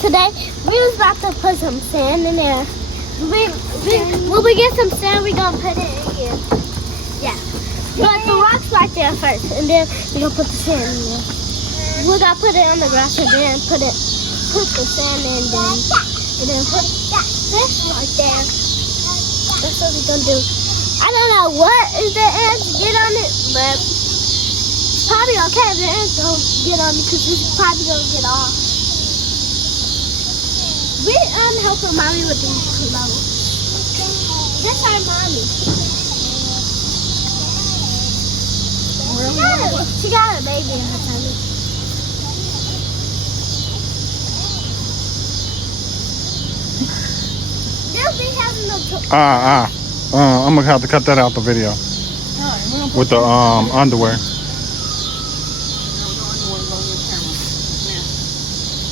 today we was about to put some sand in there. When we get some sand, we gonna put it in here. Yeah. But the rocks right there first, and then we gonna put the sand in there. We gotta put it on the grass and then put the sand in, and then put this right there. That's what we gonna do. I don't know what is the ants get on it, but it's probably okay if the ants don't get on it because it's probably gonna get off. We helping mommy with these clothes. That's our mommy. She got a baby in her tummy. They'll be having I'm gonna have to cut that out the video with the underwear.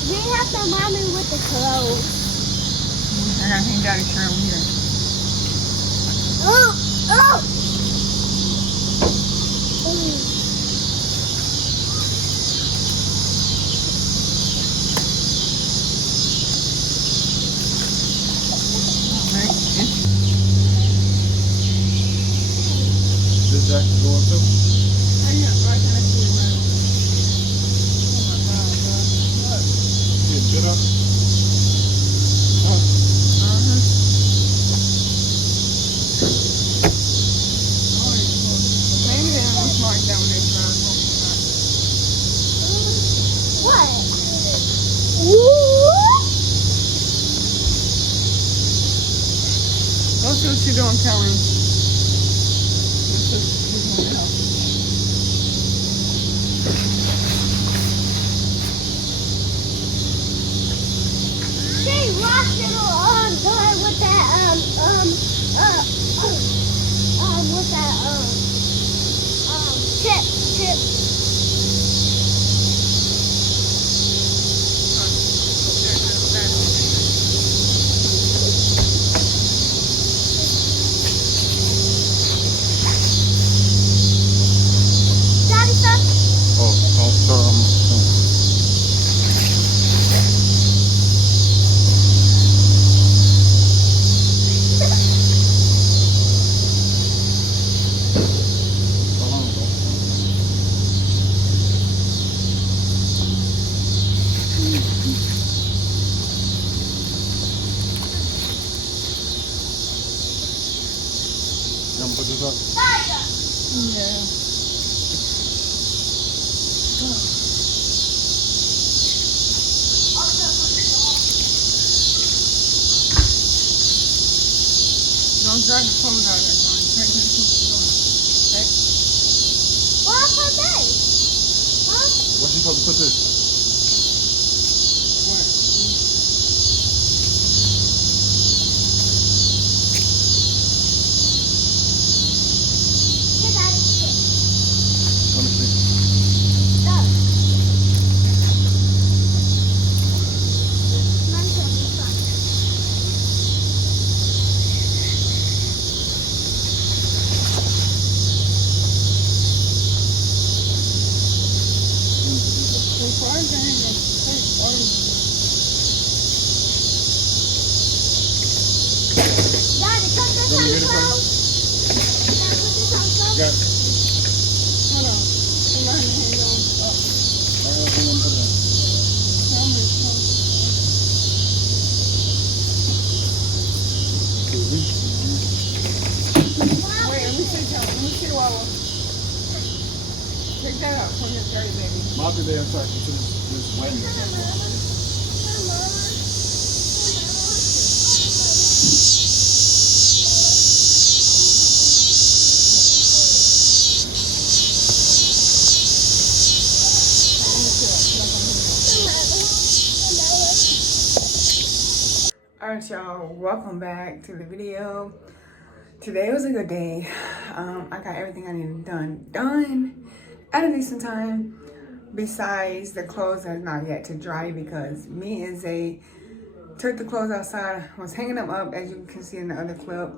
We have the mommy with the clothes. I gotta hang daddy's shirt over here. Oh! This jacket going too? I know, right now I see it right. Oh my God, Yeah, get up. Maybe they don't smart that when they try to What? Ooh. Go see what you doing, tell him. This is he's gonna help. She rocked it on door with that chip. Daddy, stop. Oh, don't start. Gonna put this up. Yeah. Don't drag the phone out of there, John. Right here, see what you're doing. Okay? What for this? Huh? What's you supposed to put this? What? Here, Daddy. Here. Let me see. Stop. Mom's gonna be fine. So far as the hanger, take all these. Daddy, put this Let me on get it from- clothes. Daddy, put this on clothes. Got it. Hold on. I'm not gonna hang on. Oh, I got one put it on. tell me. Wait, let me see, John. Let me see Wawa. Take that out from your dirty baby. Mouth it there so I can put this wetness. Alright, y'all, welcome back to the video. Today was a good day. I got everything I needed done at a decent time, besides the clothes that's not yet to dry, because me and Zay took the clothes outside, was hanging them up as you can see in the other clip,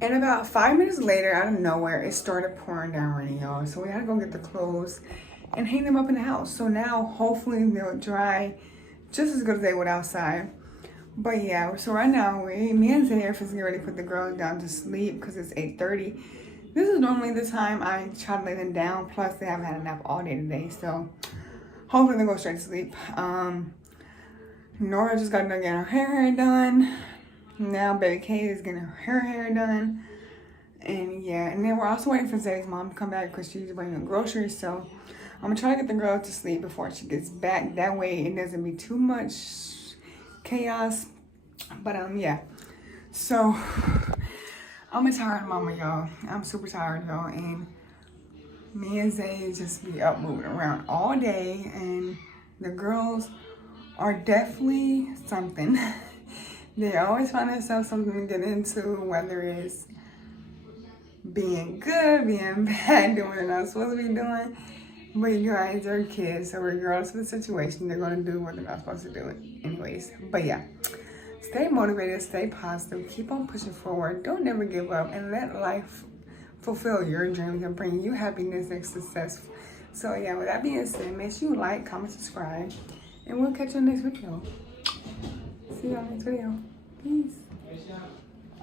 and about 5 minutes later, out of nowhere, it started pouring down raining, y'all. So we had to go get the clothes and hang them up in the house. So now hopefully they'll dry just as good as they would outside. But yeah, so right now, me and Zay are getting ready to put the girls down to sleep because it's 8:30. This is normally the time I try to lay them down. Plus, they haven't had a nap all day today, so hopefully they go straight to sleep. Nora just got done getting her hair done. Now baby Kay is getting her hair done. And yeah, and then we're also waiting for Zay's mom to come back because she's bringing groceries. So I'm gonna try to get the girl to sleep before she gets back. That way it doesn't be too much chaos. But yeah. So I'm a tired mama, y'all. I'm super tired, y'all. And me and Zay just be up moving around all day. And the girls are definitely something. They always find themselves something to get into, whether it's being good, being bad, doing what they're not supposed to be doing. But you guys are kids, so regardless of the situation, they're going to do what they're not supposed to do anyways. But yeah, stay motivated, stay positive, keep on pushing forward, don't never give up, and let life fulfill your dreams and bring you happiness and success. So yeah, with that being said, make sure you like, comment, subscribe, and we'll catch you in the next video. See y'all next video. Peace.